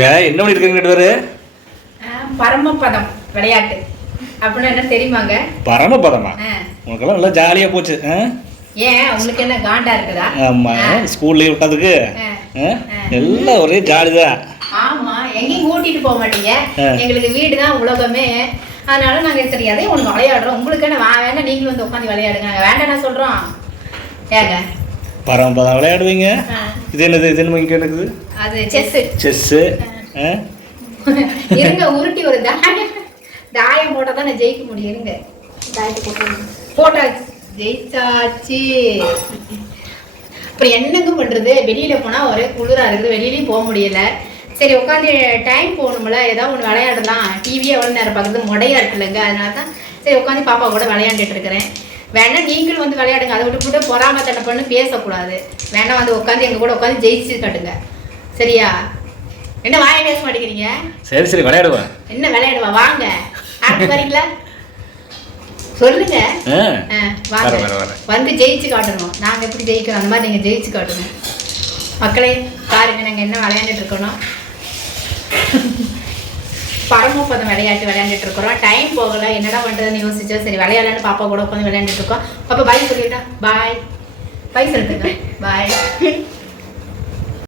என்ன பண்ணி இருக்கீங்க? பரமபதம் விளையாட்டு அப்படின்னா என்ன தெரியுமாங்க? பரமபதமா? உனக்கெல்லாம் நல்லா ஜாலியா போச்சு. ஏன் உங்களுக்கு என்ன காண்டா இருக்குதா? ஆமா, ஸ்கூல்ல விட்டதுக்கு எல்லாம் ஒரே ஜாலிதான். ஆமா, எங்கேயும் கூட்டிட்டு போக மாட்டீங்க. எங்களுக்கு வீடு தான் உலகமே. அதனால நாங்க சரி அதே ஒன்று விளையாடுறோம். உங்களுக்கு என்ன வேணா நீங்களும் வந்து உட்காந்து விளையாடுங்க. நாங்கள் வேண்டாம் சொல்றோம். ஏங்க பரமபதம் விளையாடுவீங்க? இது என்னது? இது என்ன இங்கே இருக்குது? அது செஸ். இருங்க, உருட்டி ஒரு தாயம் போட்டால் தான் ஜெயிக்க முடியும். இருங்க, தாயத்தை போட்டாச்சு, ஜெயிச்சாச்சு. அப்புறம் என்னங்க பண்றது? வெளியில போனா ஒரே குளிரா இருக்குது, வெளியிலயும் போக முடியல. சரி உட்காந்து டைம் போகணும்ல, ஏதாவது ஒன்று விளையாடலாம். டிவியே எவ்வளோ நேரம் பார்க்குறது, முடையா இருக்குல்லங்க. அதனால தான் சரி உட்காந்து பாப்பா கூட விளையாண்டுட்டு இருக்கிறேன். வேணா நீங்களும் வந்து விளையாடுங்க. அதை விட்டு போட்டு பொறாம தட்டை பண்ணு பேசக்கூடாது. வேணா வந்து உட்காந்து எங்க கூட உட்காந்து ஜெயிச்சு காட்டுங்க. சரியா? என்ன வாய பேச மாட்டேங்கிறீங்க? சரி விளையாடுவா. என்ன விளையாடுவா? வாங்க, ஆட்டு வரீங்களா? சொல்லுங்க. வந்து ஜெயிச்சு காட்டணும். நாங்க எப்படி ஜெயிக்கணும் அந்த மாதிரி நீங்க ஜெயிச்சு காட்டணும். மக்களே பாருங்க, நாங்க என்ன விளையாண்டுட்டு இருக்கணும். பரமபதம் விளையாட்டு விளையாண்டுட்டு இருக்கிறோம். டைம் போகல, என்னடா பண்றதுன்னு யோசிச்சோம். சரி விளையாடலான்னு பாப்பா கூட உட்காந்து விளையாண்டுட்டு இருக்கோம். பாப்பா பாய் சொல்லிட்டா? பாய் சொல்லிட்டுங்க. பாய்.